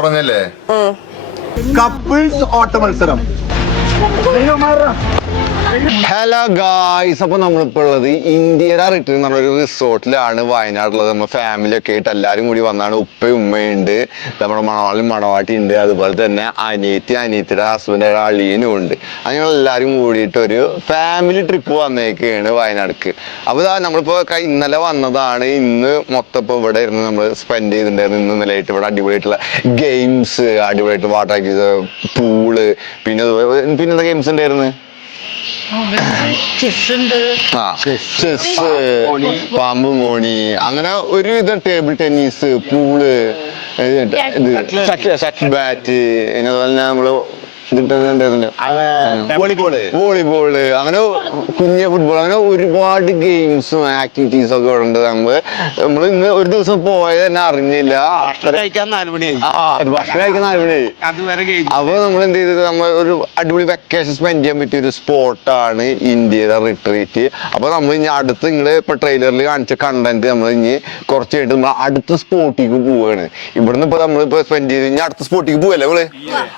പറഞ്ഞല്ലേ? കപ്പിൾസ് ഓട്ട മത്സരം. ഹലോ ഗായ്സ് അപ്പൊ നമ്മളിപ്പോ ഉള്ളത് ഇന്ത്യയുടെ റിട്ടേൺ എന്ന് റിസോർട്ടിലാണ് വയനാട്ടിലുള്ളത്. നമ്മുടെ ഫാമിലി ഒക്കെ ആയിട്ട് എല്ലാരും കൂടി വന്നാണ്. ഉപ്പയും ഉമ്മയുണ്ട് നമ്മുടെ മണവാളും മണവാട്ടി ഉണ്ട്. അതുപോലെ തന്നെ അനിയത്തി അനിയത്തിയുടെ ഹസ്ബൻഡ് അളിയനും ഉണ്ട്. അങ്ങനെ എല്ലാരും കൂടിയിട്ട് ഒരു ഫാമിലി ട്രിപ്പ് വന്നേക്കാണ് വയനാട്ക്ക്. അപ്പൊ ഇതാ നമ്മളിപ്പോ ഇന്നലെ വന്നതാണ്. ഇന്ന് മൊത്തം ഇപ്പൊ ഇവിടെ ഇരുന്ന് നമ്മൾ സ്പെൻഡ് ചെയ്തിട്ടുണ്ടായിരുന്നു. ഇന്ന് ഇന്നലെയായിട്ട് ഇവിടെ അടിപൊളിയായിട്ടുള്ള ഗെയിംസ് അടിപൊളിയായിട്ട് വാട്ടർ ആക്ടിവിറ്റീസ് പൂൾ പിന്നെ പിന്നെന്താ ഗെയിംസ് ഉണ്ടായിരുന്നു? ചെസ് പാമ്പ് മോണി അങ്ങനെ ഒരു ഇത് ടേബിൾ ടെന്നീസ് പൂൾ ബാറ്റ് പിന്നെ അതുപോലെ നമ്മൾ വോളിബോൾ. അങ്ങനെ കുഞ്ഞ ഫുട്ബോൾ അങ്ങനെ ഒരുപാട് ഗെയിംസും ആക്ടിവിറ്റീസും ഒക്കെ ഉണ്ട് നമ്മൾ നമ്മൾ ഇന്ന് ഒരു ദിവസം പോയത് തന്നെ അറിഞ്ഞില്ല. കഴിക്കാൻ അതുവരെ കഴിഞ്ഞു അപ്പൊ നമ്മൾ എന്ത് ചെയ്തത് നമ്മൾ ഒരു അടിപൊളി വെക്കേഷൻ സ്പെൻഡ് ചെയ്യാൻ പറ്റിയ ഒരു സ്പോട്ടാണ് ഇന്ത്യയുടെ റിട്രീറ്റ് അപ്പൊ നമ്മൾ ഇനി അടുത്ത് നിങ്ങൾ ഇപ്പൊ ട്രെയിലറിൽ കാണിച്ച കണ്ടന്റ് നമ്മൾ ഇനി കുറച്ച് കഴിഞ്ഞിട്ട് നമ്മൾ അടുത്ത സ്പോട്ടിലേക്ക് പോവാണ്. ഇവിടുന്ന് ഇപ്പൊ നമ്മളിപ്പോ സ്പെൻഡ് ചെയ്ത് ഇനി അടുത്ത സ്പോട്ടിലേക്ക് പോവല്ലേ നമ്മൾ?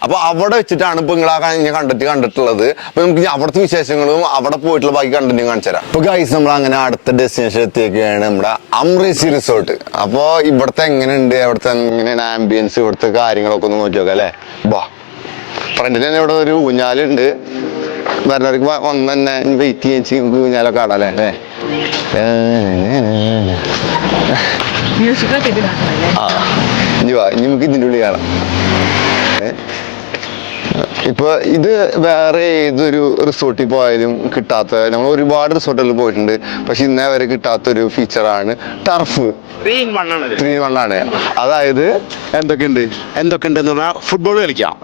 അപ്പൊ അവിടെ വെച്ചിട്ടാണ് ഇപ്പൊ നിങ്ങൾ ആ കഴിഞ്ഞ കണ്ടന്റ് കണ്ടിട്ടുള്ളത്. അപ്പൊ നമുക്ക് അവിടുത്തെ വിശേഷങ്ങളും അവിടെ പോയിട്ടുള്ള ബാക്കി കണ്ടന്റും കാണിച്ചു തരാം അപ്പൊ ഗൈസ് നമ്മൾ അങ്ങനെ അടുത്ത ഡെസ്റ്റിനേഷൻ എത്തിയൊക്കെയാണ് നമ്മുടെ അമ്രീസി റിസോർട്ട് അപ്പൊ ഇവിടുത്തെ എങ്ങനെയുണ്ട്? അവിടുത്തെ എങ്ങനെയാണ് ആംബിയൻസ് ഇവിടുത്തെ കാര്യങ്ങളൊക്കെ ഒന്ന് നോക്കി നോക്കാം അല്ലേ? വാ ഫ്രണ്ടിൽ തന്നെ ഇവിടെ ഒരു ഊഞ്ഞാലുണ്ട്. വരുന്നവർക്ക് ഒന്ന് വന്ന് തന്നെ വെയിറ്റ് ചെയ്യാൻ നമുക്ക് ഊഞ്ഞാലൊക്കെ ആടാം അല്ലേ? ആ. ഇനി വാ. ഇനി നമുക്ക് ഇതിന്റെ ഉള്ളിൽ കാണാം? ഇപ്പൊ ഇത് വേറെ ഏതൊരു റിസോർട്ടിൽ പോയാലും കിട്ടാത്ത നമ്മൾ ഒരുപാട് റിസോർട്ടുകളിൽ പോയിട്ടുണ്ട് പക്ഷെ ഇന്നേ വരെ കിട്ടാത്തൊരു ഫീച്ചറാണ് ടർഫ് ത്രീ വണ്ണാണ് അതായത് എന്തൊക്കെയുണ്ട്? എന്തൊക്കെയുണ്ടെന്ന് പറഞ്ഞാൽ ഫുട്ബോൾ കളിക്കാം.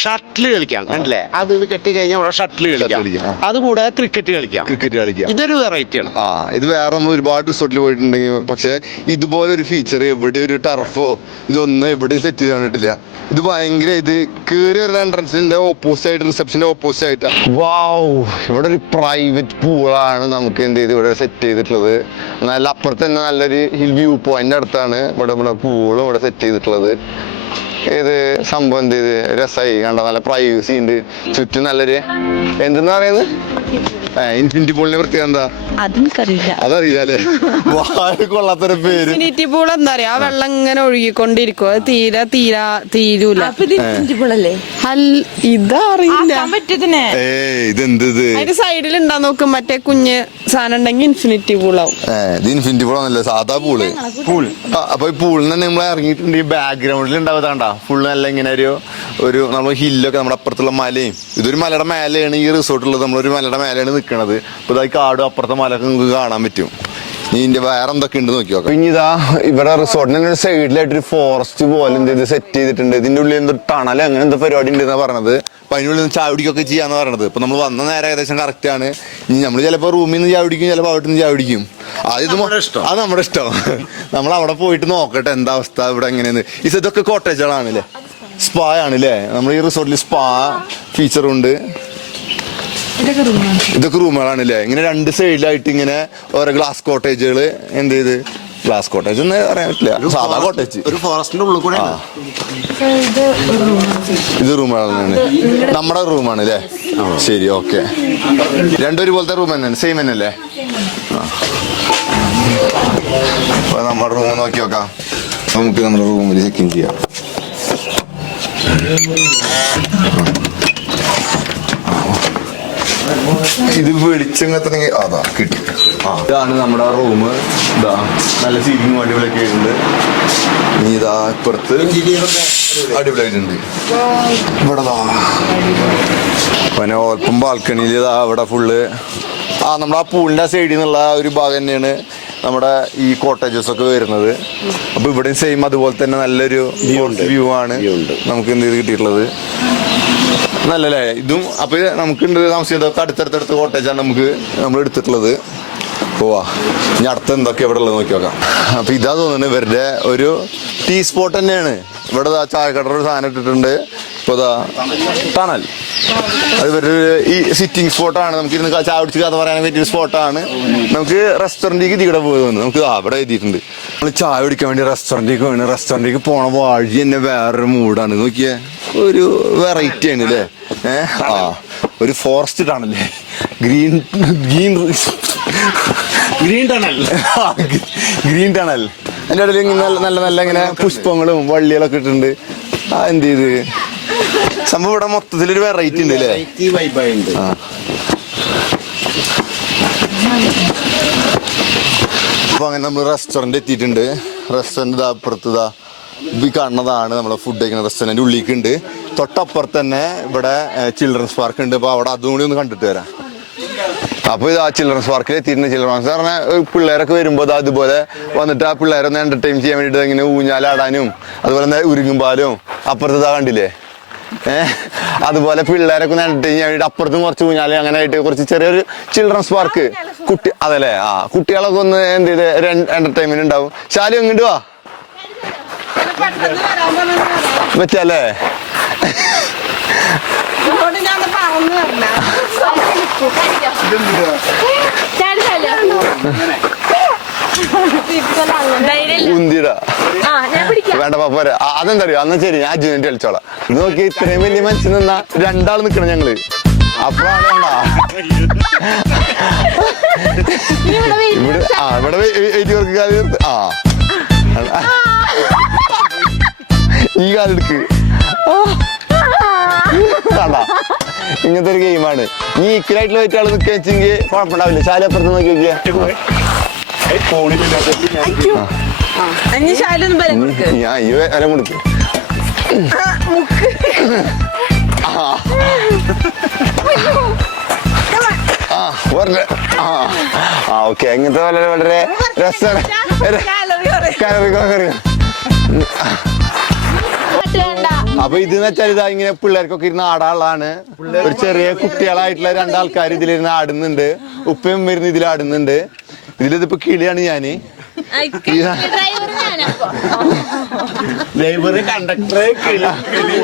ഷട്ടിൽ കളിക്കാം കണ്ടില്ലേ? അത് ഇത് കെട്ടി കഴിഞ്ഞാൽ അവിടെ ഷട്ടിൽ കളിക്കാം. കളിക്കാം, ആ. ക്രിക്കറ്റ് കളിക്കാം. ക്രിക്കറ്റ് കളിക്കാം. ഇതൊരു വെറൈറ്റിയാണ് ആ ഇത് വേറെ നമ്മൾ ഒരുപാട് റിസോർട്ടിൽ പോയിട്ടുണ്ടെങ്കിൽ പക്ഷെ ഇതുപോലെ ഒരു ഫീച്ചർ എവിടെ ഒരു ടർഫോ ഇതൊന്നും എവിടെ സെറ്റ് ചെയ്ത് കണ്ടിട്ടില്ല ഇത് ഭയങ്കര ഇത് കയറി വരുന്ന എൻട്രൻസിന്റെ ഓപ്പോസിറ്റ് ആയിട്ട് റിസപ്ഷന്റെ ഓപ്പോസിറ്റ് ആയിട്ടാ വാവ് ഇവിടെ ഒരു പ്രൈവറ്റ് പൂളാണ് നമുക്ക് എന്ത് ചെയ്ത് ഇവിടെ സെറ്റ് ചെയ്തിട്ടുള്ളത്. നല്ല അപ്പുറത്ത് തന്നെ നല്ലൊരു ഹിൽ വ്യൂ പോയിന്റ് അടുത്താണ് ഇവിടെ ഇവിടെ പൂളും ഇവിടെ സെറ്റ് ചെയ്തിട്ടുള്ളത്. ഇത് സംഭവം എന്ത് ഇത്? രസമായി കണ്ട നല്ല പ്രൈവസി ഉണ്ട്. ചുറ്റും നല്ലൊരു എന്തെന്ന് പറയുന്നത്? ഇൻഫിനിറ്റി എന്താ? അതെനിക്കറിയില്ല. കൊള്ളാത്തൊരു പേര്. ഇൻഫിനിറ്റി പൂൾ എന്താ പറയാ ആ വെള്ളം ഇങ്ങനെ ഒഴുകിക്കൊണ്ടിരിക്കും. അത് തീരെ തീരാ തീരൂല. ഇതറിയില്ല. ഏ ഇതെന്ത് ഇത്? അതിന്റെ സൈഡിൽ ഉണ്ടാ നോക്കും മറ്റേ കുഞ്ഞ് സാധനം ഉണ്ടെങ്കിൽ ഇൻഫിനിറ്റി പൂളാവും ഏ, ഇത് ഇൻഫിനിറ്റി പൂളാണല്ലോ സാധാ പൂൾ പൂൾ അപ്പൊ ഈ പൂളിൽ നിന്ന് നമ്മൾ ഇറങ്ങിയിട്ടുണ്ട് ഈ ബാക്ക്ഗ്രൗണ്ടിൽ ഉണ്ടാവതാണ്ടാ ഫുള്ള് നല്ല ഇങ്ങനെ ഒരു ഒരു നമ്മൾ ഹില്ലൊക്കെ നമ്മുടെ അപ്പുറത്തുള്ള മലയും ഇതൊരു മലയുടെ മേലെയാണ് ഈ റിസോർട്ടുള്ളത് നമ്മളൊരു മലയുടെ മേലെയാണ് നിൽക്കുന്നത് അപ്പൊ ഇതായി കാടും അപ്പുറത്തെ മലയൊക്കെ നിങ്ങൾക്ക് കാണാൻ പറ്റും. ഇനി ഇതിന്റെ വേറെ എന്തൊക്കെ ഉണ്ട് നോക്കി നോക്കാം. പിന്നെ ഇതാ ഇവിടെ റിസോർട്ടിന്റെ ഒരു സൈഡിലായിട്ട് ഒരു ഫോറസ്റ്റ് പോലെ എന്ത് ചെയ്ത് സെറ്റ് ചെയ്തിട്ടുണ്ട്. ഇതിന്റെ ഉള്ളിൽ എന്തോ ടണൽ അങ്ങനെ എന്തോ പരിപാടി ഉണ്ട് എന്നാ പറഞ്ഞത് അപ്പൊ അതിനുള്ളിൽ നിന്ന് ചാവടിക്കൊക്കെ ചെയ്യാന്ന് പറഞ്ഞത് ഇപ്പൊ നമ്മൾ വന്ന നേരം ഏകദേശം കറക്റ്റ് ആണ്. ഇനി നമ്മൾ ചിലപ്പോൾ റൂമിൽ നിന്ന് ചാവടിക്കും ചിലപ്പോൾ അവിടെ നിന്ന് ചാവടിക്കും അത് ഇത് നമ്മുടെ ഇഷ്ടം. അത് നമ്മുടെ ഇഷ്ടം. നമ്മൾ അവിടെ പോയിട്ട് നോക്കട്ടെ എന്താ അവസ്ഥ ഇവിടെ എങ്ങനെയാണ് ഇത് ഇതൊക്കെ കോട്ടേജുകളാണ് അല്ലേ സ്പാ ആണ് അല്ലേ നമ്മൾ ഈ റിസോർട്ടിൽ സ്പാ ഫീച്ചറുണ്ട് ഇതൊക്കെ റൂമുകളാണ് അല്ലേ ഇങ്ങനെ രണ്ട് സൈഡിലായിട്ട് ഇങ്ങനെ ഓരോ ഗ്ലാസ് കോട്ടേജുകൾ എന്ത് ചെയ്ത് ഗ്ലാസ് കോട്ടേജ് എന്ന് പറയാൻ പറ്റില്ല. സാധാ കോട്ടേജ് ഒരു ഫോറസ്റ്റിന്റെ ഉള്ളിൽ കൂടെ. ഇത് റൂമാണ് നമ്മുടെ റൂമാണ് അല്ലേ ശരി ഓക്കെ രണ്ടൊരു പോലത്തെ റൂം തന്നെയാണ്. സെയിം തന്നെയല്ലേ? അല്ലേ നമ്മുടെ റൂം നോക്കി നോക്കാം. നമുക്ക് നമ്മുടെ റൂമിൽ ചെക്ക് ഇൻ ചെയ്യാം. ഇത് വെളിച്ചങ്ങത്തണെങ്കിൽ അതാ കിട്ടി. ആ. ഇതാണ് നമ്മുടെ റൂം ഇതാ നല്ല സീറ്റിംഗ് അടിപൊളിയൊക്കെ ഉണ്ട് ഇനി ഇതാ ഇപ്പുറത്ത് അടിപൊളിയായിട്ടുണ്ട്. ഇവിടെ. പിന്നെ ഓൽപ്പം ബാൽക്കണിയിൽ ഇതാ ഇവിടെ ഫുള്ള് ആ നമ്മുടെ ആ പൂളിന്റെ സൈഡിൽ നിന്നുള്ള ഒരു ഭാഗം തന്നെയാണ് നമ്മുടെ ഈ കോട്ടേജസ് ഒക്കെ വരുന്നത്. അപ്പൊ ഇവിടെയും സെയിം അതുപോലെ തന്നെ നല്ലൊരു വ്യൂ ആണ് നമുക്ക് എന്ത് ചെയ്ത് കിട്ടിയിട്ടുള്ളത്? നല്ലല്ലേ? ഇതും അപ്പൊ നമുക്കുണ്ട് താമസിച്ചതൊക്കെ അടുത്തടുത്തടുത്ത് കോട്ടേജാണ് നമുക്ക് നമ്മൾ എടുത്തിട്ടുള്ളത്. പോവാ ഇനി അടുത്ത എന്തൊക്കെ ഇവിടെ ഉള്ളത് നോക്കി നോക്കാം. അപ്പൊ ഇതാ തോന്നുന്നു ഇവരുടെ ഒരു ടീ സ്പോട്ട് തന്നെയാണ്. ഇവിടെ ഒരു സാധനം ഇട്ടിട്ടുണ്ട്. ഇപ്പൊ അതാ ടണൽ അത് വേറൊരു ഒരു ഈ സിറ്റിംഗ് സ്പോട്ടാണ് നമുക്ക് ഇരുന്ന് ചായ കുടിച്ച് കഥ പറയാൻ പറ്റിയ സ്പോട്ടാണ് നമുക്ക് റെസ്റ്റോറന്റിലേക്ക് ഇതിവിടെ വന്നു. നമുക്ക് അവിടെ എഴുതിയിട്ടുണ്ട് നമ്മൾ ചായ കുടിക്കാൻ വേണ്ടി റെസ്റ്റോറന്റിലേക്ക് വേണം റെസ്റ്റോറന്റിലേക്ക് പോണ വഴി തന്നെ വേറൊരു മൂഡാണ്. നോക്കിയേ? ഒരു വെറൈറ്റി ആണ് അല്ലേ ഏഹ് ആ ഒരു forest ടണല്ലേ green green green tunnel green tunnel അതിന്റെ ഇടയിൽ നല്ല നല്ല നല്ല ഇങ്ങനെ പുഷ്പങ്ങളും വള്ളികളൊക്കെ ഇട്ടിട്ടുണ്ട്. ആ എന്ത് ചെയ്ത്? സംഭവം ഇവിടെ മൊത്തത്തിലൊരു വെറൈറ്റി ഉണ്ട് അല്ലേ? ആ. അപ്പൊ അങ്ങനെ നമ്മൾ റെസ്റ്റോറന്റ് എത്തിയിട്ടുണ്ട്. റെസ്റ്റോറന്റ് ഇതാ അപ്പുറത്ത് ഇതാ ഈ കാണുന്നതാണ് നമ്മളെ ഫുഡ് കഴിക്കുന്ന റെസ്റ്റോറന്റ് ഉള്ളിക്കുണ്ട്. ഉണ്ട് തൊട്ടപ്പുറത്ത് തന്നെ ഇവിടെ ചിൽഡ്രൻസ് പാർക്ക് ഉണ്ട്. അപ്പൊ അവിടെ അതും കൂടി ഒന്ന് കണ്ടിട്ട് വരാം. അപ്പൊ ഇത് ആ ചിൽഡ്രൻസ് പാർക്കിൽ എത്തിയിട്ടുണ്ട് ചിൽഡ്രൻസ് പറഞ്ഞാൽ പിള്ളേരൊക്കെ വരുമ്പോൾ അത് അതുപോലെ വന്നിട്ട് ആ പിള്ളേരെ ഒന്ന് എന്റർടൈൻ ചെയ്യാൻ വേണ്ടിയിട്ട് ഇങ്ങനെ ഊഞ്ഞാലാടാനും അതുപോലെ തന്നെ ഉരുങ്ങുമ്പാലും അപ്പുറത്ത് ഇതാ കണ്ടില്ലേ? ഏഹ് അതുപോലെ പിള്ളേരൊക്കെ ഒന്ന് കഴിഞ്ഞാൽ അപ്പുറത്തും കുറച്ച് കുഞ്ഞാൽ അങ്ങനെ ആയിട്ട് കുറച്ച് ചെറിയൊരു ചിൽഡ്രൻസ് പാർക്ക് കുട്ടി അതല്ലേ? ആ കുട്ടികളൊക്കെ ഒന്ന് എന്ത് ചെയ്ത് എന്റർടൈൻമെന്റ് ഉണ്ടാവും. ശാലു എങ്ങോട്ട് വാ. പറ്റല്ലേ ഉന്തിടാ. വേണ്ട പപ്പര അതെന്താ അറിയോ അന്ന് ശരി ഞാൻ അജുവിന്റെ കളിച്ചോളാം. ഇത് നോക്കി ഇത്രയും വലിയ മനുഷ്യൻ നിന്നാ രണ്ടാൾ നിക്കണം ഞങ്ങൾ. അപ്പോഴാണ് ഇവിടെ ആ ഇവിടെ വർക്ക് ആ. ഈ കാലെടുക്ക് കണ്ട ഇങ്ങനത്തെ ഒരു ഗെയിമാണ് നീ ഈക്വലായിട്ടുള്ള വെച്ചാൽ നിൽക്കുക വെച്ചെങ്കിൽ കുഴപ്പമുണ്ടാവില്ല. ശാലപ്പുറത്ത് നോക്കി നോക്കിയാ ഞാൻ ഈ വരെ കൊടുക്കും. ആ വളരെ ആ ആ ഓക്കെ. അങ്ങനത്തെ വളരെ വളരെ രസമാണ്. അപ്പൊ ഇത് വെച്ചാൽ ഇതാ ഇങ്ങനെ പിള്ളേർക്കൊക്കെ ഇരുന്ന് ആടാനുള്ളതാണ് ഒരു ചെറിയ കുട്ടികളായിട്ടുള്ള രണ്ടാൾക്കാർ ഇതിലിരുന്ന് ആടുന്നുണ്ട്. ഉപ്പയും വരുന്ന ഇതിൽ ആടുന്നുണ്ട്. ഇതിലിതിപ്പോ കിളിയാണ് ഞാൻ ഡ്രൈവർ കണ്ടക്ടർ കിളി കിളി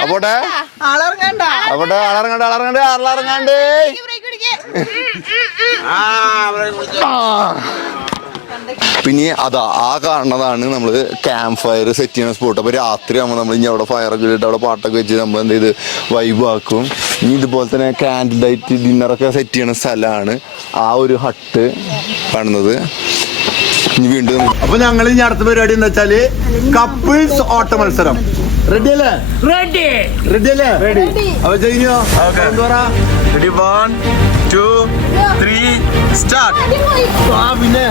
അവിടെ അവിടെ അളറങ്ങണ്ട് അളറങ്ങണ്ട് അളറങ്ങാണ്ട് ആ. പിന്നെ അതാ ആ കാണുന്നതാണ് നമ്മൾ ക്യാമ്പ് ഫയർ സെറ്റ് ചെയ്യുന്ന സ്പോട്ട് അപ്പോൾ രാത്രി ആകുമ്പോൾ നമ്മൾ ഇനി അവിടെ ഫയറൊക്കെ ഇട്ടിട്ട് അവിടെ പാട്ടൊക്കെ വെച്ച് നമ്മൾ എന്ത് ചെയ്ത് വൈബ് ആക്കും. ഇനി ഇതുപോലെ തന്നെ ക്യാൻഡിൽ ലൈറ്റ് ഡിന്നറൊക്കെ സെറ്റ് ചെയ്യുന്ന സ്ഥലമാണ് ആ ഒരു ഹട്ട് കാണുന്നത്. ഇനി വീണ്ടും അപ്പൊ ഞങ്ങൾ ഇനി അടുത്ത പരിപാടി എന്താ വെച്ചാൽ കപ്പിൾസ് ഓട്ട മത്സരം. റെഡി അല്ലേ? റെഡി റെഡി അല്ലേ? റെഡി അപ്പൊ ചെയ്യോ ready one two three start ആ പിന്നെ.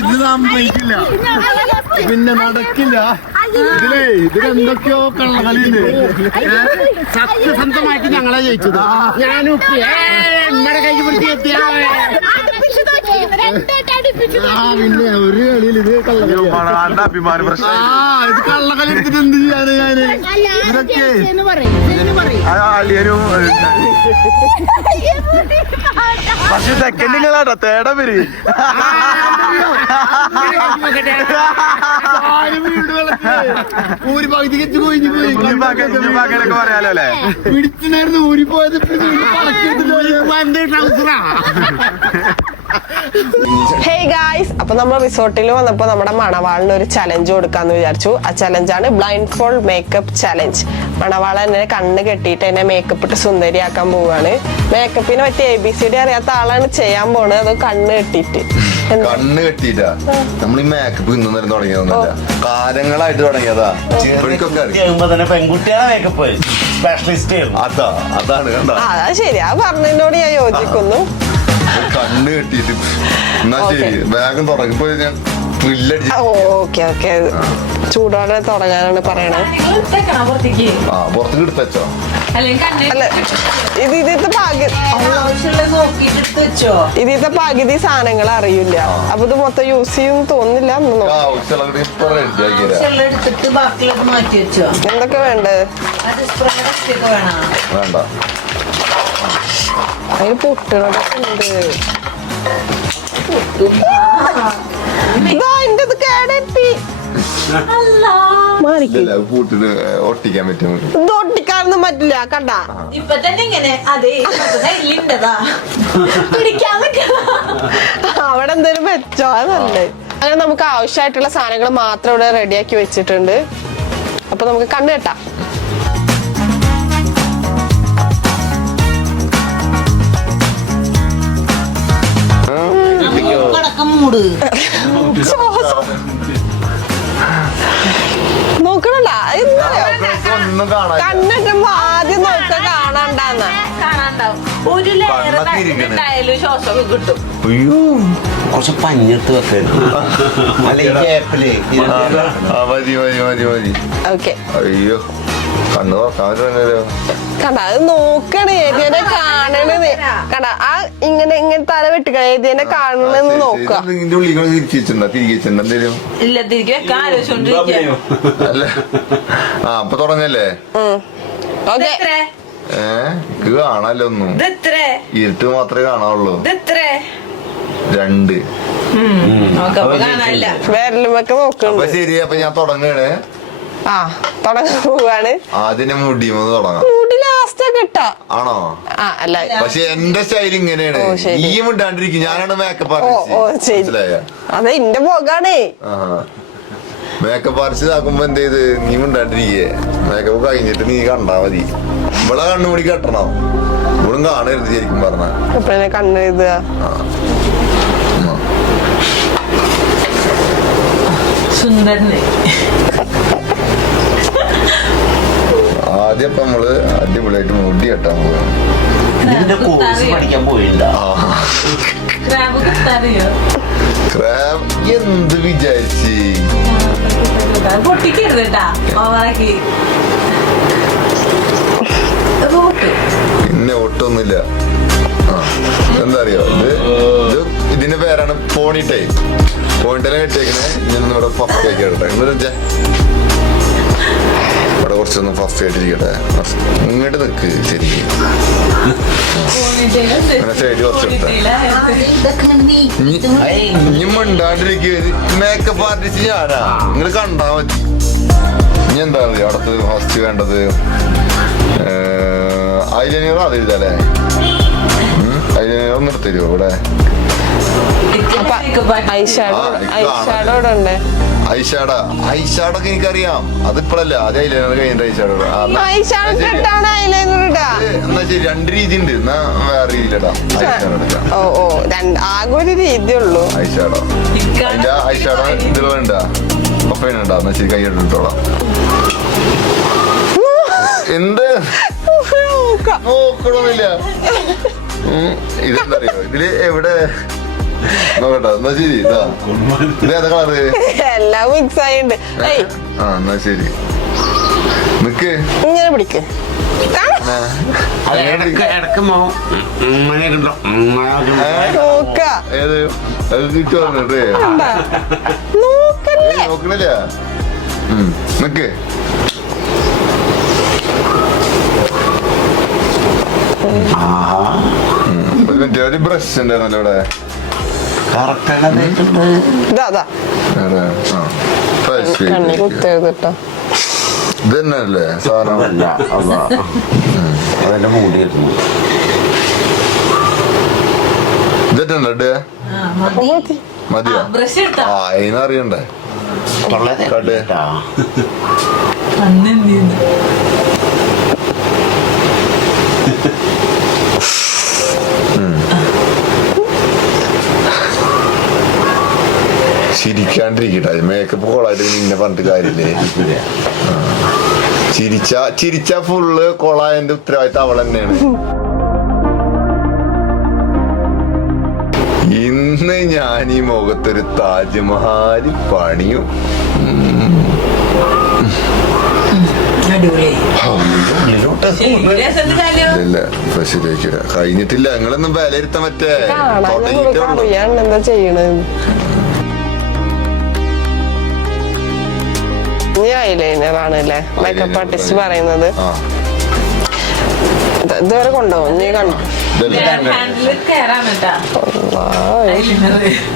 ഇത് നാം പിന്നെ നടക്കില്ല. ഇതിലേ ഇതിലെന്തൊക്കെയോ കള്ളകളിയുണ്ട് സത്യസന്ധമായിട്ട് ഞങ്ങളെ ജയിച്ചത്. ഞാനും കൈ പിടിച്ച് എത്തിയാ ആ പിന്നെ ഒരു കളിയിൽ ഇത് കള്ളകളി അഭിമാന പ്രശ്നം. ആ ഇത് കള്ളകളി എടുത്തിട്ട് എന്ത് ചെയ്യാന് ഞാൻ? ഇതൊക്കെ അളിയനും പക്ഷെ സെക്കൻഡിങ്ങളാട്ടോ തേടം വരി. ഭൂരിഭാഗത്തിലേക്ക് പറയാലോ അല്ലേ പിടിച്ചു നേർന്ന് ഊരിപ്പോയത് ട്രൗസറാ. ഹേയ് ഗായ്സ് അപ്പൊ നമ്മൾ റിസോർട്ടിൽ വന്നപ്പോ നമ്മുടെ മണവാളിന് ഒരു ചലഞ്ച് കൊടുക്കാന്ന് വിചാരിച്ചു. ആ ചലഞ്ചാണ് ബ്ലൈൻഡ് ഫോൾ മേക്കപ്പ് ചലഞ്ച് മണവാള എന്നെ കണ്ണ് കെട്ടിയിട്ട് എന്നെ മേക്കപ്പ് ഇട്ട് സുന്ദരിയാക്കാൻ പോവാണ്. മേക്കപ്പിനെ പറ്റി എ ബി സി ഡി അറിയാത്ത ആളാണ് ചെയ്യാൻ പോണത്. അത് കണ്ണ് കെട്ടിയിട്ട്. കണ്ണ് കെട്ടിട്ടാ നമ്മൾ ഈ മേക്കപ്പ് ഇന്നും നേരം തുടങ്ങിയതൊന്നുമല്ല. കാലങ്ങളായിട്ട് തുടങ്ങിയതാ. ആയിരുന്നു. അതാ അതാണ് കണ്ടോ? ആ അതാ ശരി. ആ പറഞ്ഞതിനോട് ഞാൻ യോജിക്കുന്നു. കണ്ണ് കെട്ടിട്ട് എന്നാ ശരി. വേഗം തുടങ്ങിപ്പോ ഞാൻ ചൂടോടെ തുടങ്ങാനാണ് പറയണത് ഇത് ഇതിത്തെ പകുതി സാധനങ്ങൾ അറിയില്ല. അപ്പൊ ഇത് മൊത്തം യൂസ് ചെയ്യും തോന്നില്ല എന്തൊക്കെ വേണ്ടത് വേണ്ട. അതിന് ഉണ്ട്. എന്റെ കേടെത്തി. പൂട്ടിന് ഒട്ടിക്കാൻ പറ്റും ഇത് ഒട്ടിക്കാനൊന്നും പറ്റില്ല കണ്ട. ഇപ്പൊ തന്നെ ഇങ്ങനെ അതെ പിടിക്കാൻ അവിടെ എന്തേലും വെച്ചോ അതല്ലേ അങ്ങനെ നമുക്ക് ആവശ്യമായിട്ടുള്ള സാധനങ്ങൾ മാത്രം ഇവിടെ റെഡിയാക്കി വെച്ചിട്ടുണ്ട്. അപ്പൊ നമുക്ക് കണ്ണു കെട്ടാം. മൂട് നോക്കണല്ല കണ്ണിട്ടുമ്പോ ആദ്യം നോക്ക കാണാണ്ടാന്ന്. ഒരു ലെയർ. ഉണ്ടായാലും കിട്ടും. അയ്യോ. കുറച്ച് പഞ്ഞത്ത് വെക്കരുത് അല്ല ഓക്കെ അയ്യോ. കണ്ണു പറ്റുന്നല്ലോ കണ്ട അത് നോക്കണേ ഏതിനെ കാണണത്. കണ്ട ആ ഇങ്ങനെ ഇങ്ങനെ തല വെട്ടുക ഏതിനെ കാണണെന്ന് നോക്കുക ഇതിന്റെ ഉള്ളിൽ കൂടെ തിരിച്ചു വെച്ചിട്ടുണ്ടോ? തിരികെ വെച്ചിട്ടുണ്ടോ എന്തേലും? ഇല്ല തിരികെ വെക്കാൻ ആലോചിച്ചോണ്ടിരിക്കുക അല്ല. ആ അപ്പൊ തുടങ്ങല്ലേ? ഓക്കെ. ഏ ഇത് കാണാല്ലോ ഒന്നും. ഇതെത്രേ? ഇരുട്ട് മാത്രമേ കാണാവുള്ളൂ. ഇതെത്രേ? രണ്ട്. നമുക്ക് അപ്പൊ കാണാനില്ല. വിരലുമൊക്കെ അപ്പൊ ശരി അപ്പൊ ഞാൻ തുടങ്ങണേ. ആ തുടങ്ങാൻ പോവാണ്. ആദ്യം മുടിയുമെന്ന് തുടങ്ങാം. മുടി ലാസ്റ്റ് ഒക്കെ ആണോ? ആ അല്ല. പക്ഷെ എന്റെ സ്റ്റൈൽ ഇങ്ങനെയാണ്. ഓ, ശരി. ഈ മിണ്ടാണ്ടിരിക്കും. ഞാനാണ് മേക്കപ്പ് ഓ ഓ ശരി. മനസ്സിലായ? അതെ എന്റെ പോകാണേ മേക്കപ്പ് ആർട്ടിസ്റ്റ് ആക്കുമ്പോ എന്ത് ചെയ്ത്? നീ മുണ്ടാണ്ടിരിക്കേ. മേക്കപ്പ് കഴിഞ്ഞിട്ട് നീ കണ്ടാ മതി. ഇവിടെ കണ്ണുമുടി കെട്ടണം. ഇവിടും കാണരുത് ശരിക്കും പറഞ്ഞ. എപ്പോഴേ കണ്ണെഴുതുക സുന്ദരന്. ആദ്യം ഇപ്പൊ നമ്മൾ അടിപൊളിയായിട്ട് മുടി കെട്ടാൻ പോവാണ് ഇതിന്റെ കോഴ്സ് പഠിക്കാൻ പോയില്ല ക്രാബ് എന്ത് വിചാരിച്ച്? പൊട്ടിക്കരുത് കേട്ടാ ഓവറാക്കി അത് പൊട്ടും. പിന്നെ ഒട്ടൊന്നുമില്ല. എന്താറിയോ? എന്താ അറിയോ ഇത് ഇത് ഇതിന്റെ പേരാണ് പോണി ടൈം പോണി ടൈം കെട്ടിയേക്കണേ ഞാൻ ഇവിടെ ഫസ്റ്റ് ആക്കി എന്താ ഇവിടെ കുറച്ചൊന്ന് ഫസ്റ്റ് ആയിട്ടിരിക്കട്ടെ ഇങ്ങോട്ട് നിൽക്ക് ശരിക്കും സൈഡ് കുറച്ചിട്ടെ ഇനി മിണ്ടാണ്ടിരിക്കുക മേക്കപ്പ് ആർട്ടിസ്റ്റ് ഞാനാ. നിങ്ങൾ കണ്ടാ മതി. ഇനി എന്താ അടുത്ത് ഫസ്റ്റ് വേണ്ടത് ഐലൈനർ അത് എഴുതാല്ലേ ഐലൈനർ ഒന്ന് എടുത്തരുമോ ഇവിടെ? ഇത് ഐഷാഡോ ഇവിടെ ഉണ്ട് ഐഷാഡ ഐഷാടൊക്കെ എനിക്കറിയാം അതിപ്പോഴല്ല അത് ഐലൈനർ കഴിഞ്ഞിട്ട് ഐഷാഡോ എന്നാ ശരി രണ്ട് രീതി ഉണ്ട് എന്നാ എടുക്കാം ഓ ഓ ആകെ ഒരു രീതി ഉള്ളൂ ഐഷാഡോ അതിന്റെ എന്നാ ശരി കൈ എടുത്തോളാം എന്ത് നോക്കണമില്ല ഇതെന്താ അറിയോ ഇതിൽ എവിടെ നോക്കട്ടെ എന്നാ ശരി ഇതാ. ഇത് ഏതാ കളറ് എല്ലാം മിക്സ് ആയിണ്ട് ഏയ്. ആ എന്നാ ശരി. നിക്ക്. ഇങ്ങനെ പിടിക്ക്. ഏത്? അത് നോക്കണില്ല. നിക്ക്. ഒരു ബ്രഷ് ഉണ്ടായിരുന്നല്ലോ ഇവിടെ. കണ്ണി ആയിട്ട്. ഇതന്നല്ലേ സാധനമല്ല അതെന്റെ മൂടിയായിരുന്നു ഇതന്നെ മതിയോ? ആ അതിനറിയണ്ടേ? കേട്ടാ ചിരിക്കാണ്ടിരിക്കട്ടെ. മേക്കപ്പ് കൊളായിട്ട് ഇന്നെ പറഞ്ഞിട്ട് കാര്യമില്ലേ? ചിരിച്ച ചിരിച്ച ഫുള്ള് കൊളായന്റെ ഉത്തരവാദിത്തം അവൾ തന്നെയാണ്. ഇന്ന് ഞാൻ ഈ മുഖത്തൊരു താജ്മഹാൽ പണിയും. ഇല്ല ഇപ്പൊ ശരിയാക്കില്ല കഴിഞ്ഞിട്ടില്ല നിങ്ങളൊന്നും വിലയിരുത്താൻ പറ്റേ. അറിയാൻ എന്താ ചെയ്യണത്? ഐലൈനർ അല്ലേ മേക്കപ്പ് ആർട്ടിസ്റ്റ് പറയുന്നത്. ഇതുവരെ കൊണ്ടുപോകും നീ കണ്ടു?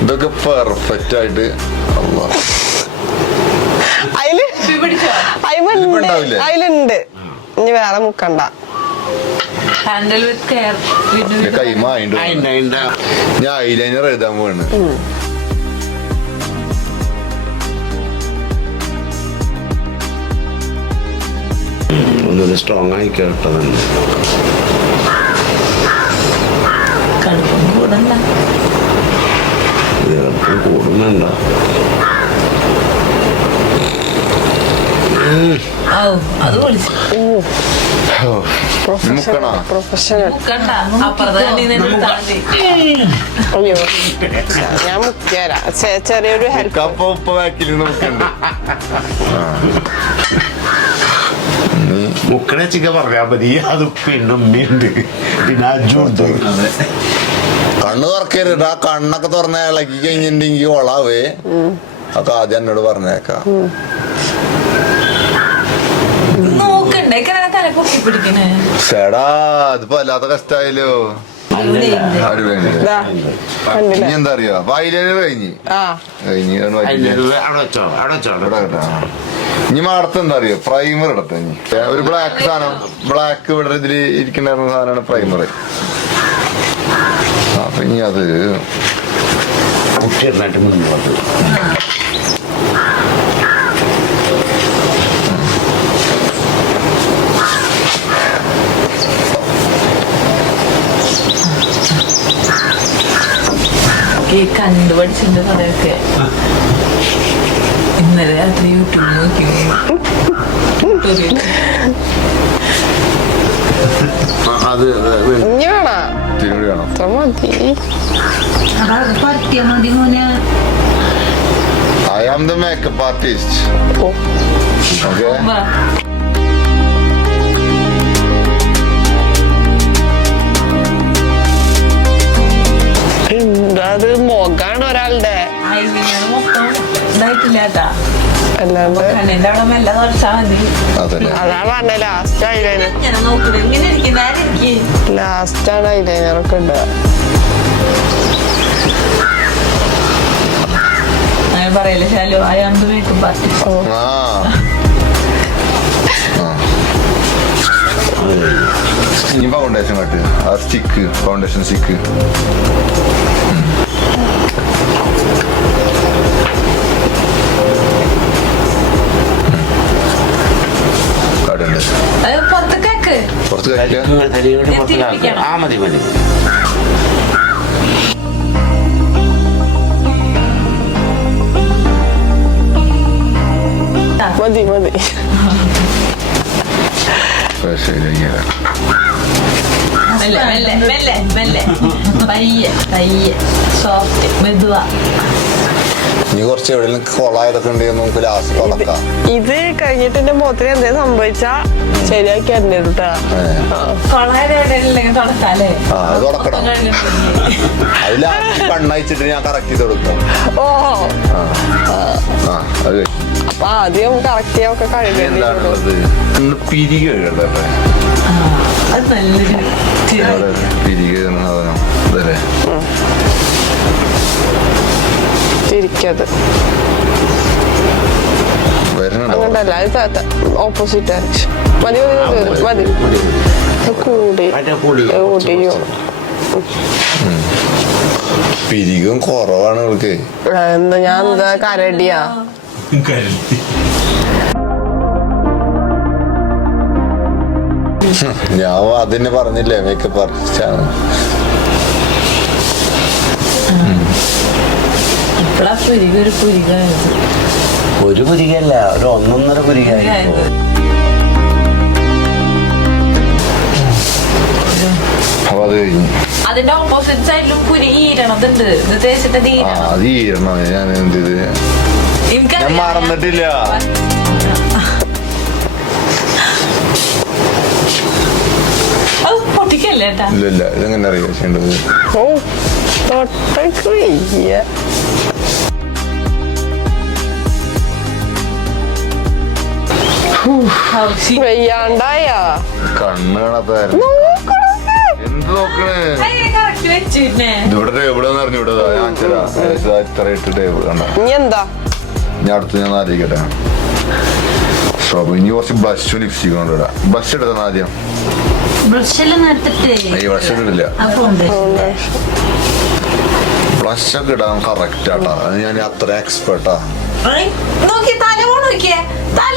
ഇതൊക്കെ പെർഫെക്റ്റ് ആയിട്ട്. അതിൽ പിടിച്ചോ? അതിലുണ്ട് ഇനി വേറെ മുക്കണ്ട. ഞാൻ ഐലൈനർ എഴുതാൻ പോവാണ്. നിർത്താൻ മതി അയ്യോ. ഞാൻ മുക്കിയരാ. ചെറിയൊരു ഹെൽപ്പ് അപ്പൊ ഉപ്പ ബാക്കിൽ നോക്കണ്ട് മുക്കണ ചിക്ക പറഞ്ഞാൽ മതി. അത് പിന്നെ ഉമ്മയുണ്ട് പിന്നെ അജുണ്ട് കണ്ണ് തുറക്കരുത്. ആ കണ്ണൊക്കെ തുറന്ന ഇളക്കി കഴിഞ്ഞിട്ടുണ്ടെങ്കിൽ കൊളാവേ അതൊക്കെ ആദ്യം എന്നോട് പറഞ്ഞേക്കാം. ചേടാ അതിപ്പോ അല്ലാത്ത കഷ്ടായാലോ ഇനി എന്താ അറിയോ? അപ്പൊ ഐലൈനർ കഴിഞ്ഞ് കഴിഞ്ഞ്. ഇനി അടുത്ത് എന്താ അറിയോ? പ്രൈമർ ഇടട്ടെ ഇനി. ഒരു ബ്ലാക്ക് സാധനം. ബ്ലാക്ക് ഇവിടെ ഇതിൽ ഇരിക്കുന്ന സാധനമാണ് പ്രൈമർ. അപ്പൊ ഇനി അത് കുട്ടി ഈ കണ്ടു പഠിച്ചിട്ടുണ്ട് കുറെയൊക്കെ ഇന്നലെ രാത്രി യൂട്യൂബ് നോക്കി അത് ഇനി വേണ? തിരുവടി വേണം അത്ര മതി. അത് മുഖാണ് ഒരാളുടെ. അല്ലാണ്ട് അതാ? പറഞ്ഞ ലാസ്റ്റ് ഐലൈനർ ലാസ്റ്റ് ആണ് ഐലൈനർ ഒക്കെ അങ്ങനെ പറയല്ലേ ശാലു? ഐ ആം വീട്ടും മേക്കപ്പ് ആർട്ടിസ്റ്റ് ഇനി ഫൗണ്ടേഷൻ കട്ട് ആ സ്റ്റിക്ക് ഫൗണ്ടേഷൻ സ്റ്റിക്ക് തരികയുടെ പുറത്തിലാക്കുക ആ മതി മതി. മതി മതി. ശരി മെല്ലെ മെല്ലെ മെല്ലെ മെല്ലെ. പയ്യെ പയ്യെ. സോഫ്റ്റ് മെതുവ ഇനി കുറച്ച് എവിടെയെങ്കിലും കൊളായതൊക്കെ ഉണ്ടെങ്കിൽ നമുക്ക് ലാസ്റ്റ് തുടക്കാം ഇത് കഴിഞ്ഞിട്ട് എന്റെ മുഖത്തിന് എന്തേ സംഭവിച്ചാ ശരിയാക്കി അറിഞ്ഞിട്ടാ കേട്ടാ ആ. അത് തുടക്കണം അത് ലാസ്റ്റ് കണ്ണയച്ചിട്ട് ഞാൻ കറക്റ്റ് ചെയ്ത് കൊടുക്കും. ഓ. ആ അത് കഴിഞ്ഞു. അപ്പൊ ആദ്യം കറക്റ്റ് ചെയ്യാൻ ഒക്കെ ഇനി കഴിയുന്നുള്ളൂ എന്താണുള്ളത്? ഇന്ന് പിരിക എഴുതട്ടെ അത് നല്ലൊരു ചിരി. പിരിക സാധനം. ഇതല്ലേ? തിരിക്കത് അങ്ങനല്ല ഓപ്പോസിറ്റ് ആക്ഷൻ മതി മതി മതി കൂടി. മറ്റേ കൂടി ഇത് കൂട്ടിയോ പിരികം കുറവാണ് ഇവൾക്ക്. എന്താ ഞാൻ എന്താ കരടിയാ? ഞാൻ അതിന് പറഞ്ഞില്ലേ മേക്കപ്പ് ആർട്ടിസ്റ്റ് ഒരു പുരിക ഒരു ഒരു ഒന്നൊന്നര പുരികായിരുന്നു അതിന്റെ ഓപ്പോസിറ്റ് സൈഡിലും ആ, ഞാൻ മറന്നിട്ടില്ല. ഇല്ല ഇതെങ്ങനെ അറിയാം ചെയ്യേണ്ടത്? ഓ വയ്യാണ്ടായ. കണ്ണ് കാണാത്തായിരുന്നു എന്ത് നോക്കണേ? ഇവിടെ ഇവിടെ ഇത്ര ഇട്ട് ടേബിൾ കണ്ട? എന്താ? ഞാൻ അടുത്ത് ഞാൻ ആലോചിക്കട്ടെ. ഷോപ്പ് ഇനി കുറച്ച് ബ്ലഷ് ലിപ്സ്റ്റിക് കൊണ്ടിടാ ബ്ലഷ് എടുത്താൽ ആദ്യം? ബ്രഷെല്ലാം നേരത്തെ ഈ ബ്ലഷ് ഇടില്ല. ഉണ്ട് ബ്ലഷ് ഒക്കെ ഇടാൻ കറക്റ്റ് ആട്ടാ. ഞാൻ അത്ര എക്സ്പെർട്ടാ നോക്കി തല നോക്കിയേ? തല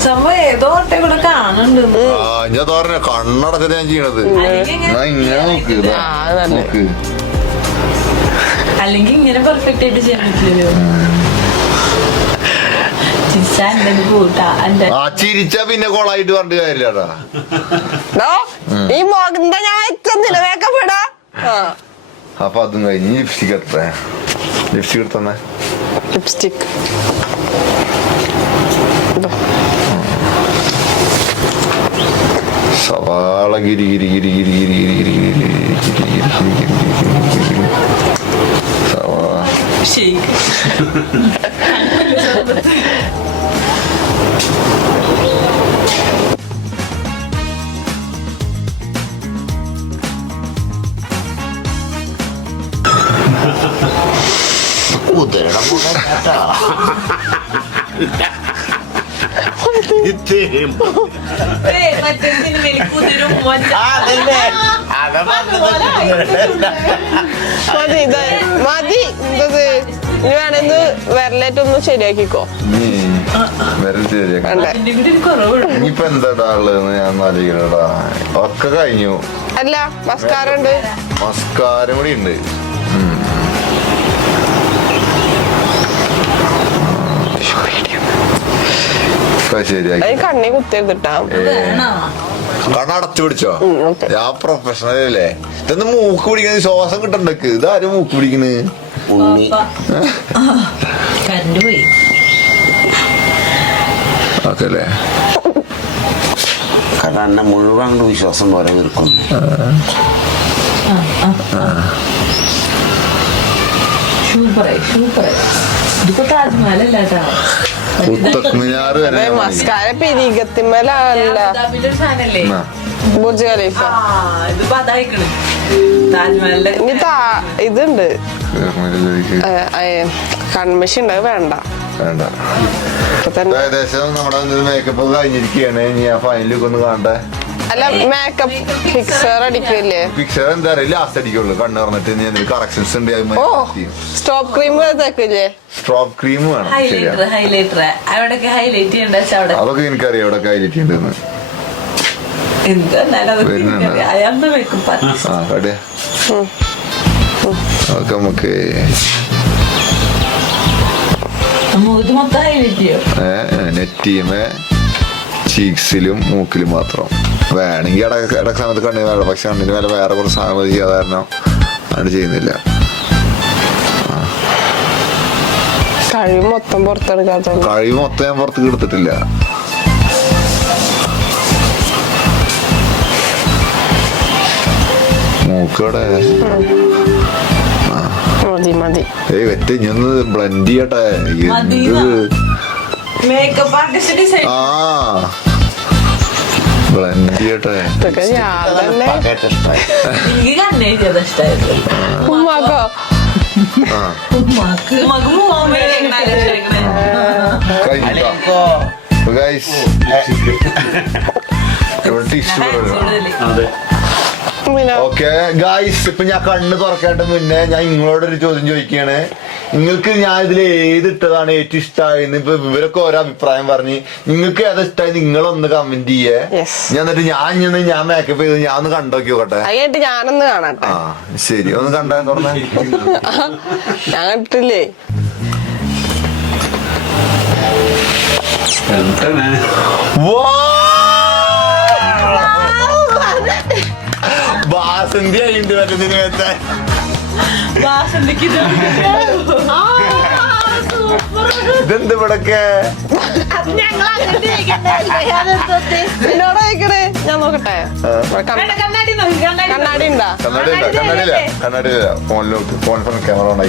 സംഭവം ഏതോ ഒട്ടെ കൂടെ കാണുന്നുണ്ട് ആ ഞാൻ കണ്ണടച്ചത് ഞാൻ ചെയ്യണത്. അല്ലെങ്കിൽ ഇങ്ങനെ ഞാൻ നോക്ക് ഇതാ. ആ. നോക്ക്. അല്ലെങ്കിൽ ഇങ്ങനെ പെർഫെക്റ്റ് ആയിട്ട് ചെയ്യാൻ പറ്റില്ലല്ലോ. ചിസ എന്റെ കൂട്ടാ എന്റെ ആ ചിരിച്ചാ പിന്നെ കൊളായിട്ട് പറഞ്ഞിട്ട് കാര്യമില്ലടാ ഡോ, ഈ മോകന്ത ഞാൻ വെച്ചെന്നില്ല മേക്കപ്പ് ഇടാ ആ. അപ്പൊ അതും കഴിഞ്ഞ് ലിപ്സ്റ്റിക് എത്ര lipstick എടുത്തന്നെ lipstick Sabaha gir gir gir gir gir gir gir gir gir gir gir gir gir Sabah. Şey. Udere la bocata. മതി ഇനി വേണമെന്ന് വിരലേറ്റ് ഒന്ന് ശരിയാക്കിക്കോ ഒക്കെ കഴിഞ്ഞു അല്ല മസ്കാരം ഉണ്ട് മസ്കാരം കൂടി ഉണ്ട് കണ്ണി കുത്തിയെടുത്തിട്ടാ വേണോ കണ്ണ അടച്ചു പിടിച്ചോ. ഞാൻ പ്രൊഫഷണൽ അല്ലേ? ഇതൊന്ന് മൂക്ക് പിടിക്കുന്നത് ശ്വാസം കിട്ടണ്ടക്ക് ഇതാരും മൂക്ക് പിടിക്കുന്നത് കറണ്ട് പോയി ഓക്കെ അല്ലേ കാരണം മുഴുവൻ വിശ്വാസം പോലെ തീർക്കുന്നു സൂപ്പറായി സൂപ്പറായി ഇതിപ്പോ താജ്മഹലല്ല കുത്തബ്മിനാർ വരെ മസ്കാര പെരീകത്തിമലല്ല ബുർജ് ഖലീഫ. ഇനി താ ഇതുണ്ട്. കൺമിഷൻ ഉണ്ട് വേണ്ട. വേണ്ട. ഏകദേശം നമ്മുടെ മേക്കപ്പ് കഴിഞ്ഞിരിക്കുകയാണ്. ഇനി ആ ഫൈനൽ ഒന്ന് കാണട്ടെ. അല്ല മേക്കപ്പ് ഫിക്സർ അടിക്കില്ലേ? പിക്ചർ എന്താ അറിയില്ല ലാസ്റ്റ് അടിക്കുള്ളൂ. കണ്ണ് പറഞ്ഞിട്ട് ഇനി എന്തെങ്കിലും കറക്ഷൻസ് ഉണ്ട് ഓ സ്റ്റോപ്പ് ക്രീം തേക്കില്ലേ സ്ട്രോപ്പ് ക്രീം വേണം ശരിയാ. ഹൈലൈറ്റർ ഹൈലൈറ്റർ അവിടെയൊക്കെ ഹൈലൈറ്റ് ചെയ്യണ്ട അവിടെ? അതൊക്കെ എനിക്കറിയാം ഇവിടെ ഹൈലൈറ്റ് ഉണ്ടെന്ന് വരുന്നുണ്ടോ? അയാളുടെ ആ അതൊക്കെ നമുക്ക് മൊത്തം ഹൈലൈറ്റ് ചെയ്യോ? നെറ്റിയുമേ ചീക്സിലും മൂക്കിലും മാത്രം. വേണമെങ്കിൽ ഇടയ്ക്ക് ഇടയ്ക്ക് സമയത്ത് കണ്ണിന് വേണം പക്ഷെ കണ്ണിന് മേലെ വേറെ കുറച്ച് സാധനങ്ങൾ ചെയ്യാതെ കാരണം അത് ചെയ്യുന്നില്ല. കഴിവ് മൊത്തം പുറത്തെടുക്കാത്ത കഴിവ് മൊത്തം ഞാൻ പുറത്തേക്ക് എടുത്തിട്ടില്ല. മൂക്കോടെ മതി മതി. ഏയ് വെറ്റ ഇഞ്ഞൊന്ന് ബ്ലെൻഡ് ചെയ്യട്ടെ. ആ. ബ്ലെൻഡ് ചെയ്യട്ടെ ഇതൊക്കെ ഞാൻ തന്നെ ഉമ്മാക്കോ ഗൈസ് ഇവിടെ ടീസ്റ്റ് അതെ ഓക്കെ ഗായ്സ് ഇപ്പൊ ഞാൻ കണ്ണ് തുറക്കേണ്ട മുന്നേ ഞാൻ നിങ്ങളോട് ഒരു ചോദ്യം ചോദിക്കുകയാണ് നിങ്ങൾക്ക് ഞാൻ ഇതിൽ ഏതിട്ടതാണ് ഏറ്റവും ഇഷ്ടമായെന്ന് ഇപ്പൊ ഇവരൊക്കെ ഓരോ അഭിപ്രായം പറഞ്ഞ്. നിങ്ങൾക്ക് ഏതാ ഇഷ്ടമായി നിങ്ങളൊന്ന് കമന്റ് ചെയ്യേ. ഞാൻ എന്നിട്ട് ഞാൻ ഇന്ന് ഞാൻ മേക്കപ്പ് ചെയ്ത് ഞാൻ ഒന്ന് കണ്ടോക്കി നോക്കട്ടെ. ഞാനൊന്ന് കാണട്ടെ. ആ ശരി. ഒന്ന് കണ്ടാൻ തുറന്നേ. ഞാൻ വാ ബാസന്തി ആയിണ്ട് മറ്റേ സിനിമത്തെ വാസന്തിക്ക് ഇത് ഇതെന്ത് ഇവിടൊക്കെ? എന്നോട് ചോദിക്കണേ ഞാൻ നോക്കട്ടെ കണ്ണാടി കണ്ണാടി ഉണ്ടാ കണ്ണാടി ഇല്ല കണ്ണാടി ഇല്ല ഫോണിലോട്ട് phone phone camera on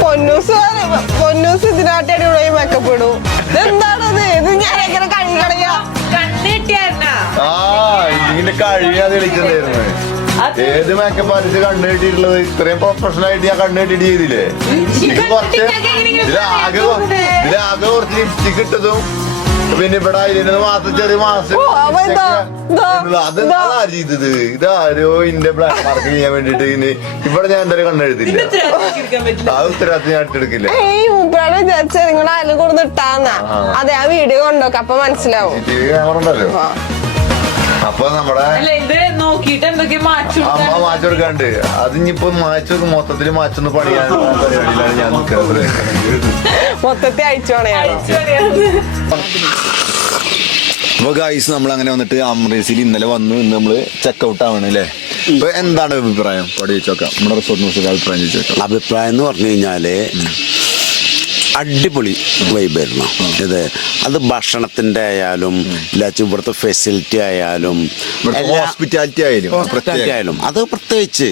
Ponnoos Ponnoos ഇതിനാട്ടി അടിപൊളി മേക്കപ്പ് ഇടും. ഇതെന്താണത്? ഇത് ഞാൻ എങ്ങനെ കഴുകണയാ? ആ ഇതിന്റെ കഴിയാതെ കളിക്കുന്നതായിരുന്നു ഏത് മേക്കപ്പ് ആർട്ടിസ്റ്റ് കണ്ണു കിട്ടിയിട്ടുള്ളത്? ഇത്രയും പ്രൊഫഷണൽ ആയിട്ട് ഞാൻ കണ്ണു കിട്ടിയിട്ട് ചെയ്തില്ലേ ഇത് കുറച്ച് ഇതിലാകെ ഇതിലാകെ കുറച്ച് ലിപ്സ്റ്റിക് ഇട്ടതും പിന്നെ ഇവിടെ അതിന് മാത്രം ചെറിയ മാസം ഓ, അപ്പൊ ഇതാ, ഇതാ, അത് ഇതാ. അതാ ചെയ്തത്? ഇതാരോ ഇന്റെ ബ്ലാക്ക് മാർക്ക് ചെയ്യാൻ വേണ്ടിട്ട് ഇനി ഇവിടെ ഞാൻ എന്തായാലും കണ്ണെഴുതില്ല. ആ ഉത്തരവാദിത്തം ഞാൻ ഇട്ടെടുക്കില്ല ഏയ് നിങ്ങൾ ആരും കൊടുത്തിട്ടാന്നാ. അതെ ആ വീഡിയോ കൊണ്ടോക്കെ അപ്പൊ മനസ്സിലാവും. ക്യാമറ ഉണ്ടല്ലോ. ആ. അപ്പൊ നമ്മുടെ അല്ല ഇത് നോക്കിയിട്ട് എന്തൊക്കെ മാറ്റി അമ്മ മാറ്റി കൊടുക്കാണ്ട് അതിനിപ്പോ മാറ്റി മൊത്തത്തിൽ മാറ്റൊന്ന് പണിയാനുള്ള പരിപാടിയിലാണ് ഞാൻ നിൽക്കുന്നത് മൊത്തത്തിൽ അയച്ചു പണയാണ്? അപ്പൊ ഗൈസ് നമ്മൾ അങ്ങനെ വന്നിട്ട് അമ്രേസിൽ ഇന്നലെ വന്നു. ഇന്ന് നമ്മൾ ചെക്കൗട്ട് ആവണം അല്ലേ ഇപ്പൊ എന്താണ് അഭിപ്രായം? പടി നമ്മുടെ റിസോർട്ടിനെ കുറിച്ച് അഭിപ്രായം ചോദിച്ചേക്കാം. അഭിപ്രായം എന്ന് പറഞ്ഞു കഴിഞ്ഞാൽ അടിപൊളി വൈബായിരുന്നു ഇത് അത് ഭക്ഷണത്തിന്റെ ആയാലും ഇല്ലാച്ച ഇവിടുത്തെ ഫെസിലിറ്റി ആയാലും ഹോസ്പിറ്റാലിറ്റി ആയാലും അത് പ്രത്യേകിച്ച്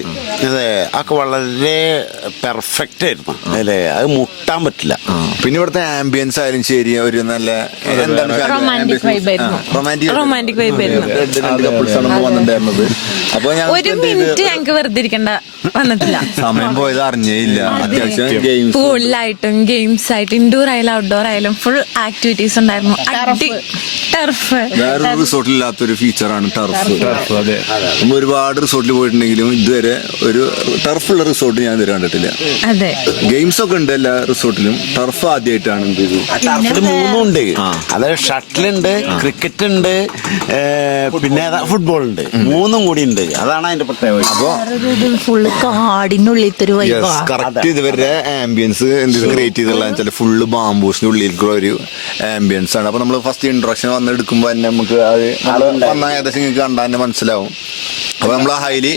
അതെ അതൊക്കെ വളരെ പെർഫെക്റ്റ് ആയിരുന്നു. അല്ലേ? അത് മുട്ടാൻ പറ്റില്ല. പിന്നെ ഇവിടുത്തെ ആംബിയൻസ് ആയാലും ശരി ഒരു നല്ല റൊമാന്റിക് വൈബ് vibe ആയിരുന്നു. Romantic vibe. ആയിരുന്നു. കപ്പിൾസ് ആണ് നമ്മൾ വന്നിട്ടുണ്ടായിരുന്നത് അപ്പൊ ഞാൻ ഒരു മിനിറ്റ് വെറുതെ ഇരിക്കണ്ട. വന്നിട്ടില്ല. സമയം പോയത് അറിഞ്ഞേ ഇല്ല. അത്യാവശ്യം ഗെയിംസ് പൂളിലായിട്ടും ഗെയിംസ് ആയിട്ട് ഇൻഡോർ ആയാലും ഔട്ട്ഡോർ ആയാലും ഫുൾ ആക്ടിവിറ്റീസ് ഉണ്ടായിരുന്നു. ടർഫ് വേറൊരു റിസോർട്ടിൽ ഒരു ഫീച്ചറാണ് ടർഫ് നമ്മൾ ഒരുപാട് റിസോർട്ടിൽ പോയിട്ടുണ്ടെങ്കിലും ഇതുവരെ ഒരു ടർഫുള്ള റിസോർട്ട് ഞാൻ ഇതുവരെ കണ്ടിട്ടില്ല. അതെ. ഗെയിംസ് ഒക്കെ ഉണ്ട് എല്ലാ റിസോർട്ടിലും. ടർഫ് ആദ്യമായിട്ടാണ് എന്ത് ചെയ്തു ടർഫിൽ മൂന്നും ഉണ്ട്. അതായത് ഷട്ടിലുണ്ട് ക്രിക്കറ്റ് ഉണ്ട് പിന്നെ ഫുട്ബോൾ ഉണ്ട്. മൂന്നും കൂടി ഉണ്ട്. അതാണ് അതിന്റെ പ്രത്യേകത അപ്പൊ ഫുള്ള് കാടിനുള്ളിൽ കറക്റ്റ് ഇതുവരെ ആംബിയൻസ് എന്ത് ക്രിയേറ്റ് ചെയ്തുള്ള വെച്ചാൽ ഫുള്ള് ബാംബൂസിന്റെ ഉള്ളിലേക്കുള്ള ഒരു ആംബിയൻസ് ആണ്. അപ്പോൾ നമ്മൾ ഫസ്റ്റ് ഇൻട്രൊഡക്ഷൻ വന്ന് എടുക്കുമ്പോൾ തന്നെ നമുക്ക് അത് വന്നാൽ ഏകദേശം നിങ്ങൾക്ക് കണ്ടാൽ തന്നെ മനസ്സിലാവും. അപ്പൊ നമ്മൾ ഹൈലി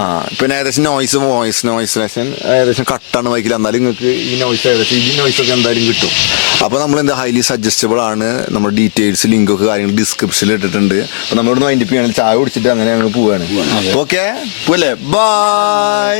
ആ പിന്നെ ഏകദേശം നോയ്സ് വോയിസ് നോയ്സ് ലെസൺ ഏകദേശം കട്ടാണ് ബൈക്കിൽ എന്നാലും നിങ്ങൾക്ക് ഈ നോയ്സ് ഏകദേശം ഈ നോയ്സ് ഒക്കെ എന്തായാലും കിട്ടും. അപ്പോൾ നമ്മൾ എന്താ ഹൈലി സജസ്റ്റബിൾ ആണ്. നമ്മൾ ഡീറ്റെയിൽസ് ലിങ്ക് ഒക്കെ കാര്യങ്ങൾ ഡിസ്ക്രിപ്ഷനിൽ ഇട്ടിട്ടുണ്ട്. അപ്പോൾ നമ്മളോട് മൈൻഡിപ്പിക്കുകയാണെങ്കിൽ ചായ കുടിച്ചിട്ട് അങ്ങനെ ഞങ്ങൾ പോവുകയാണ് ഓക്കെ പോലെ ബൈ